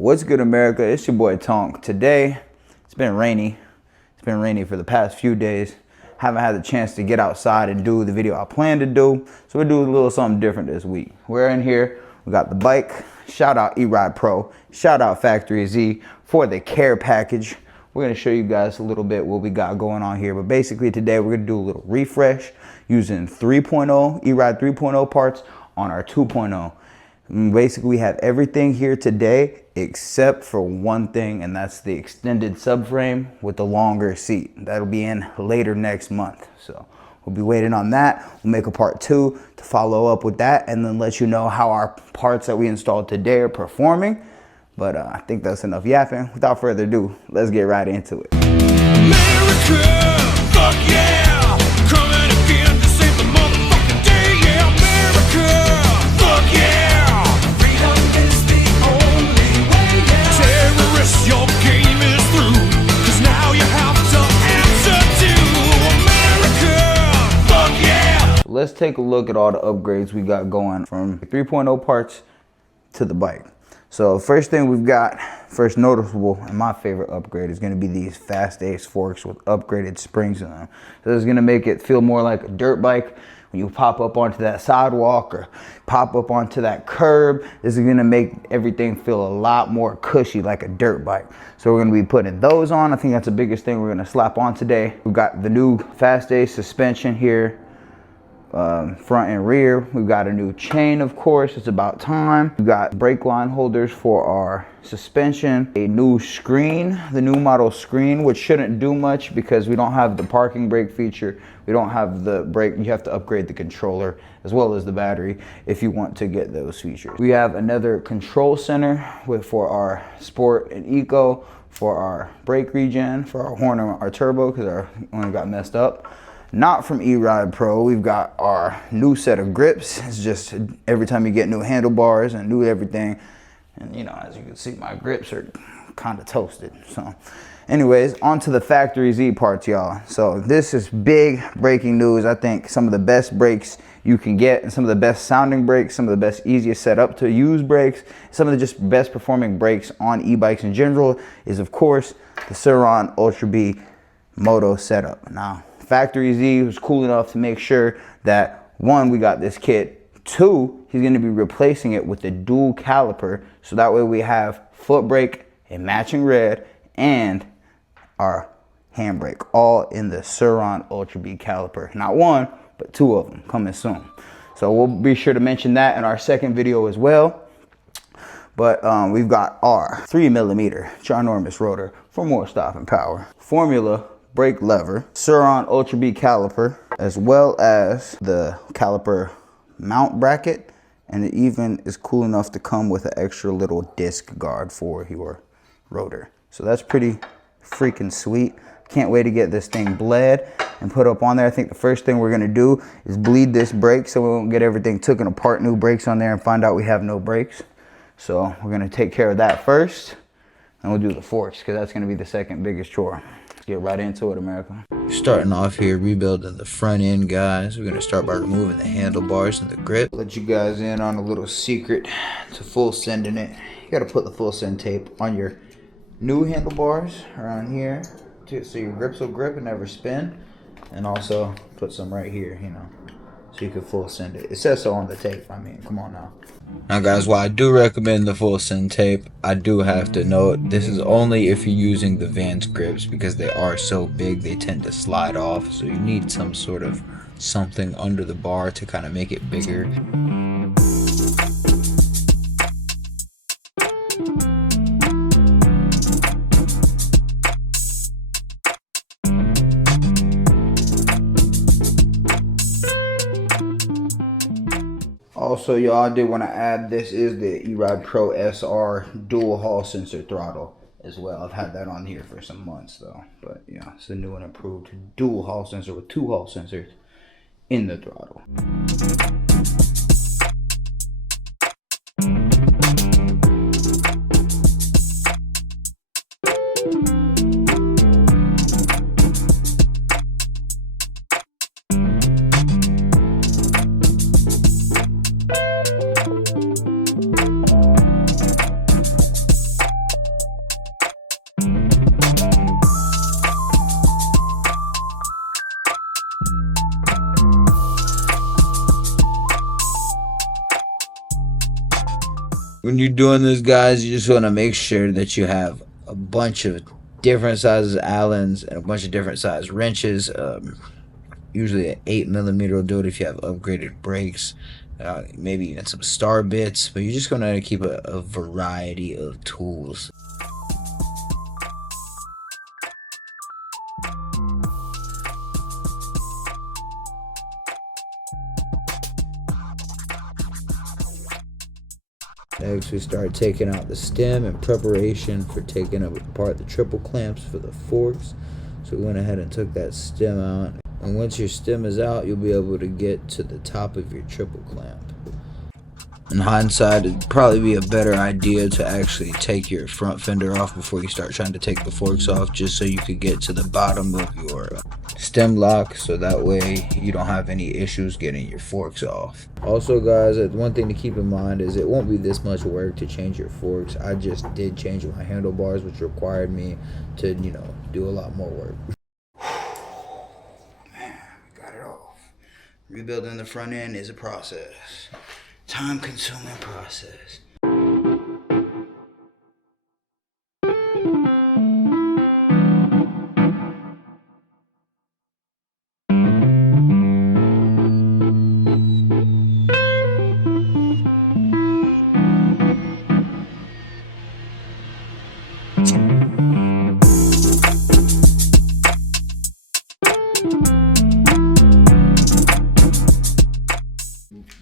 What's good, America? It's your boy Tonk. Today, it's been rainy. It's been rainy for the past few days. Haven't had the chance to get outside and do the video I planned to do. So we'll do a little something different this week. We're in here. We got the bike. Shout out Eride Pro. Shout out Factory Z for the care package. We're going to show you guys a little bit what we got going on here. But basically today we're going to do a little refresh using 3.0, Eride 3.0 parts on our 2.0. Basically, we have everything here today except for one thing, and that's the extended subframe with the longer seat. That'll be in later next month. So we'll be waiting on that. We'll make a part 2 to follow up with that and then let you know how our parts that we installed today are performing. But I think that's enough yapping. Without further ado, let's get right into it. America, fuck yeah! Coming again to save the motherfucking day, yeah! America, fuck yeah! Freedom is the only way, yeah! Terrorists, your game is through, 'cause now you have to answer to America, fuck yeah! Let's take a look at all the upgrades we got going from 3.0 parts to the bike. So first thing we've got, first noticeable and my favorite upgrade is going to be these Fast Ace forks with upgraded springs in them. So this is going to make it feel more like a dirt bike. When you pop up onto that sidewalk or pop up onto that curb, this is going to make everything feel a lot more cushy like a dirt bike. So we're going to be putting those on. I think that's the biggest thing we're going to slap on today. We've got the new Fast Ace suspension here. Front and rear. We've got a new chain, of course, it's about time. We've got brake line holders for our suspension, a new screen, the new model screen, which shouldn't do much because we don't have the parking brake feature. We don't have the brake. You have to upgrade the controller as well as the battery if you want to get those features. We have another control center for our sport and eco, for our brake regen, for our horn and our turbo because our one got messed up. Not from Eride Pro, we've got our new set of grips. It's just every time you get new handlebars and new everything. And you know, as you can see, my grips are kind of toasted. So anyways, on to the Factory Z parts, y'all. So this is big breaking news. I think some of the best brakes you can get and some of the best sounding brakes, some of the best easiest set up to use brakes, some of the just best performing brakes on e-bikes in general is of course the Sur-Ron Ultra B Moto setup. Now, Factory Z was cool enough to make sure that one, we got this kit. Two, he's going to be replacing it with a dual caliper. So that way we have foot brake, a matching red, and our handbrake all in the Sur-Ron Ultra B caliper. Not one, but two of them coming soon. So we'll be sure to mention that in our second video as well. But we've got our 3mm ginormous rotor for more stopping power. Formula brake lever, Sur-Ron Ultra B caliper, as well as the caliper mount bracket, and it even is cool enough to come with an extra little disc guard for your rotor. So that's pretty freaking sweet. Can't wait to get this thing bled and put up on there. I think the first thing we're gonna do is bleed this brake so we won't get everything taken apart, new brakes on there, and find out we have no brakes. So we're gonna take care of that first, and we'll do the forks because that's gonna be the second biggest chore. Get right into it, America. Starting off here, rebuilding the front end, guys. We're gonna start by removing the handlebars and the grip. Let you guys in on a little secret to full sending it. You gotta put the full send tape on your new handlebars around here so your grips will grip and never spin, and also put some right here, you know, so you can full send it. It says so on the tape. I mean, come on now. Now guys, while I do recommend the full send tape, I do have to note this is only if you're using the Vans grips because they are so big they tend to slide off, so you need some sort of something under the bar to kind of make it bigger. Also, y'all, I did want to add, this is the Eride Pro SR dual hall sensor throttle as well. I've had that on here for some months though, but yeah, it's the new and improved dual hall sensor with 2 hall sensors in the throttle. When you're doing this, guys, you just want to make sure that you have a bunch of different sizes of Allens and a bunch of different size wrenches. Usually an 8mm will do it if you have upgraded brakes. Maybe even some star bits, but you're just going to keep a variety of tools. Next, we start taking out the stem in preparation for taking apart the triple clamps for the forks. So we went ahead and took that stem out. And once your stem is out, you'll be able to get to the top of your triple clamp. In hindsight, it'd probably be a better idea to actually take your front fender off before you start trying to take the forks off, just so you could get to the bottom of your stem lock, so that way you don't have any issues getting your forks off. Also, guys, one thing to keep in mind is it won't be this much work to change your forks. I just did change my handlebars, which required me to, do a lot more work. Man, we got it off. Rebuilding the front end is a process. Time-consuming process.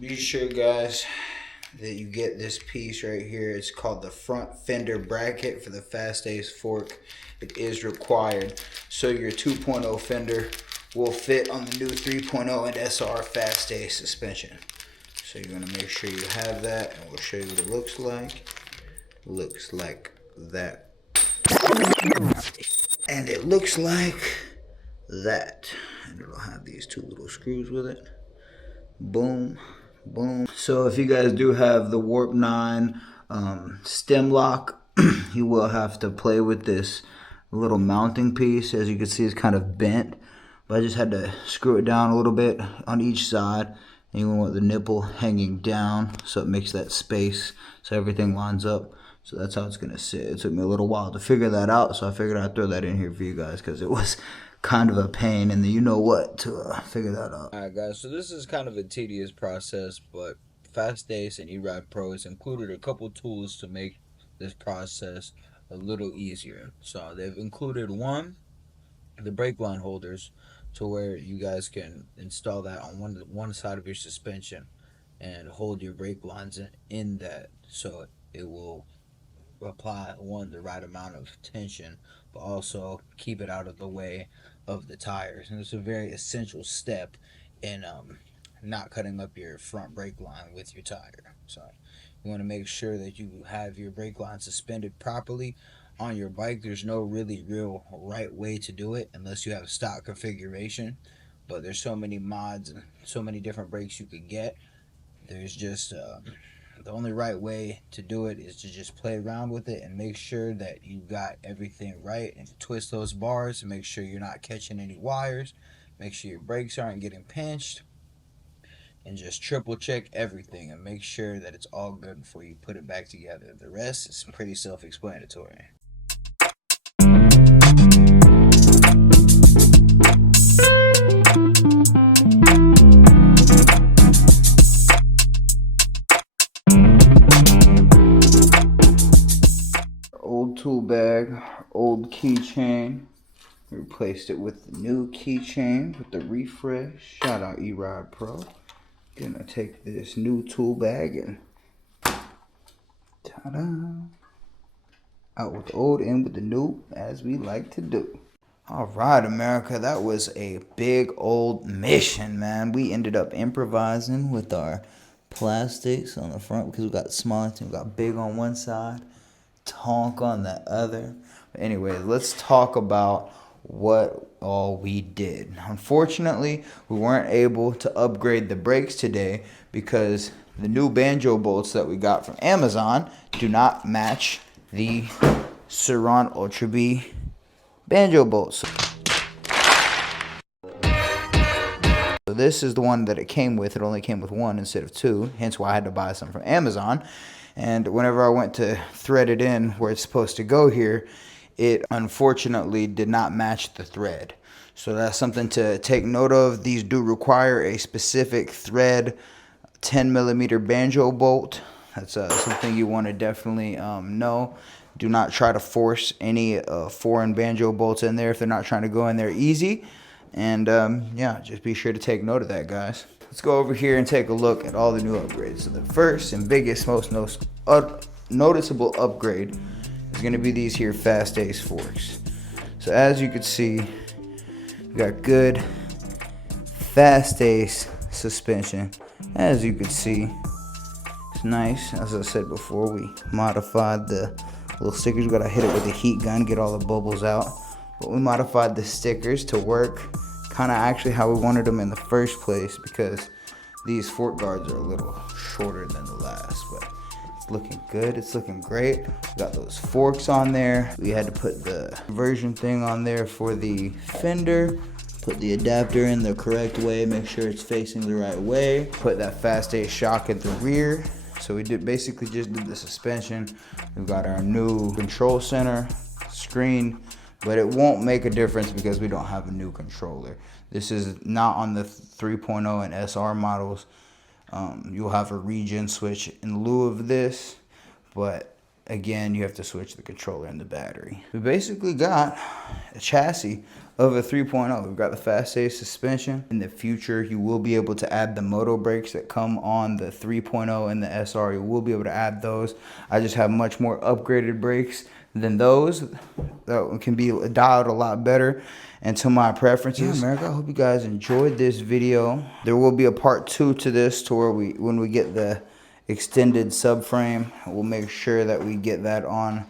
Be sure, guys, that you get this piece right here. It's called the front fender bracket for the Fast Ace fork. It is required, so your 2.0 fender will fit on the new 3.0 and SR Fast Ace suspension. So you're going to make sure you have that, and we'll show you what it looks like. Looks like that. And it looks like that. And it'll have these two little screws with it. Boom. Boom. So if you guys do have the Warp 9 stem lock, you will have to play with this little mounting piece. As you can see, it's kind of bent, but I just had to screw it down a little bit on each side, and you want the nipple hanging down so it makes that space so everything lines up. So that's how it's gonna sit. It took me a little while to figure that out, so I figured I'd throw that in here for you guys because it was kind of a pain in the you-know-what to figure that out. Alright, guys, so this is kind of a tedious process, but Fast Ace and Eride Pro has included a couple tools to make this process a little easier. So they've included the brake line holders, to where you guys can install that on one side of your suspension and hold your brake lines in that, so it will apply the right amount of tension, but also keep it out of the way of the tires. And it's a very essential step in not cutting up your front brake line with your tire. So you want to make sure that you have your brake line suspended properly on your bike. There's no really real right way to do it unless you have stock configuration, but there's so many mods and so many different brakes you could get. There's just the only right way to do it is to just play around with it and make sure that you got everything right, and twist those bars and make sure you're not catching any wires. Make sure your brakes aren't getting pinched, and just triple check everything and make sure that it's all good before you put it back together. The rest is pretty self-explanatory. Old tool bag, old keychain. Replaced it with the new keychain with the refresh. Shout out Eride Pro. Gonna take this new tool bag and ta-da! Out with the old, in with the new, as we like to do. All right, America, that was a big old mission, man. We ended up improvising with our plastics on the front because we got small and we got big on one side, tonk on the other. But anyway, let's talk about what all we did. Unfortunately, we weren't able to upgrade the brakes today because the new banjo bolts that we got from Amazon do not match the Suron Ultra B banjo bolts. So this is the one that it came with. It only came with one instead of two, hence why I had to buy some from Amazon. And whenever I went to thread it in where it's supposed to go here, it unfortunately did not match the thread. So that's something to take note of. These do require a specific thread 10mm banjo bolt. That's something you want to definitely know. Do not try to force any foreign banjo bolts in there if they're not trying to go in there easy. And yeah, just be sure to take note of that, guys. Let's go over here and take a look at all the new upgrades. So the first and biggest, most noticeable upgrade is going to be these here Fast Ace forks. So as you can see, we got good Fast Ace suspension. As you can see, it's nice. As I said before, we modified the little stickers. We gotta hit it with the heat gun, get all the bubbles out. But we modified the stickers to work kind of actually how we wanted them in the first place, because these fork guards are a little shorter than the last. But it's looking good, it's looking great. We got those forks on there. We had to put the conversion thing on there for the fender. Put the adapter in the correct way, make sure it's facing the right way. Put that Fast Ace shock at the rear. So we basically just did the suspension. We've got our new control center screen, but it won't make a difference because we don't have a new controller. This is not on the 3.0 and SR models. You'll have a regen switch in lieu of this, but again, you have to switch the controller and the battery. We basically got a chassis of a 3.0. We've got the Fast Ace suspension. In the future, you will be able to add the moto brakes that come on the 3.0 and the SR. You will be able to add those. I just have much more upgraded brakes than those that can be dialed a lot better and to my preferences. Yeah, America, I hope you guys enjoyed this video. There will be a part 2 to this, to where when we get the extended subframe, we'll make sure that we get that on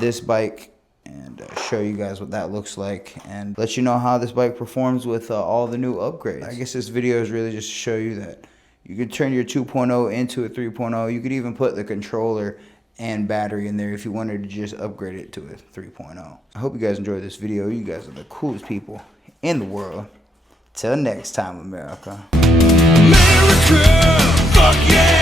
this bike and show you guys what that looks like and let you know how this bike performs with all the new upgrades. I guess this video is really just to show you that you could turn your 2.0 into a 3.0. You could even put the controller and battery in there if you wanted to just upgrade it to a 3.0. I hope you guys enjoyed this video. You guys are the coolest people in the world. Till next time, America. America, fuck yeah!